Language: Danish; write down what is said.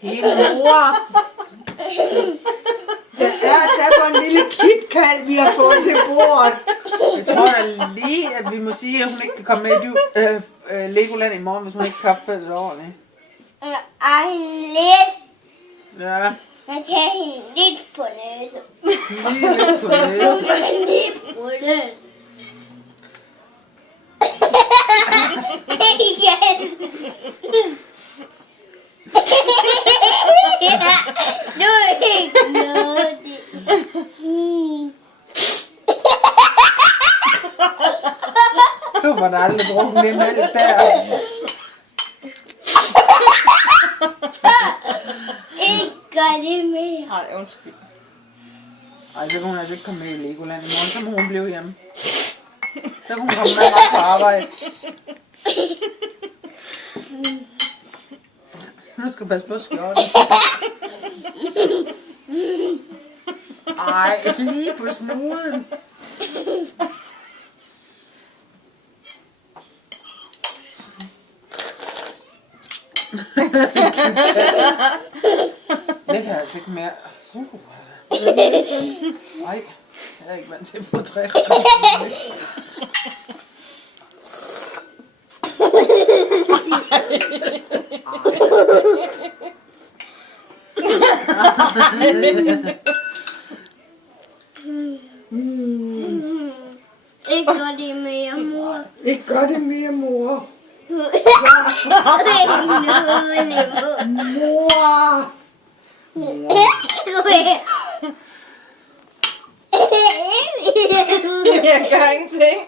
Hele mor. Det er for en lille KitKat, vi har fået til bordet. Jeg tror da lige, at vi må sige, at hun ikke kan komme med i Legoland i morgen, hvis hun ikke kan opføre det ordentligt. Ej, lidt. Ja, Jeg tager hende lidt på næsen. lige lidt på det. Lige på den. Igen. Nu er det ikke noget. Du var da aldrig brugt det mælk der. Ikke gør det mere. Nej, undskyld. Ej, så kan hun altså ikke komme med i Legoland i morgen, så må hun blive hjemme. Så kan hun komme med på arbejde. Nu skal du passe på skjorten. Ej, lige på snuden. Det kan jeg altså ikke mere. Nej, jeg er ikke vant til at få træ. Ikke gør det mere, mor. Ikke gør det mere, mor. Mor. Mor. Jeg gør ingenting.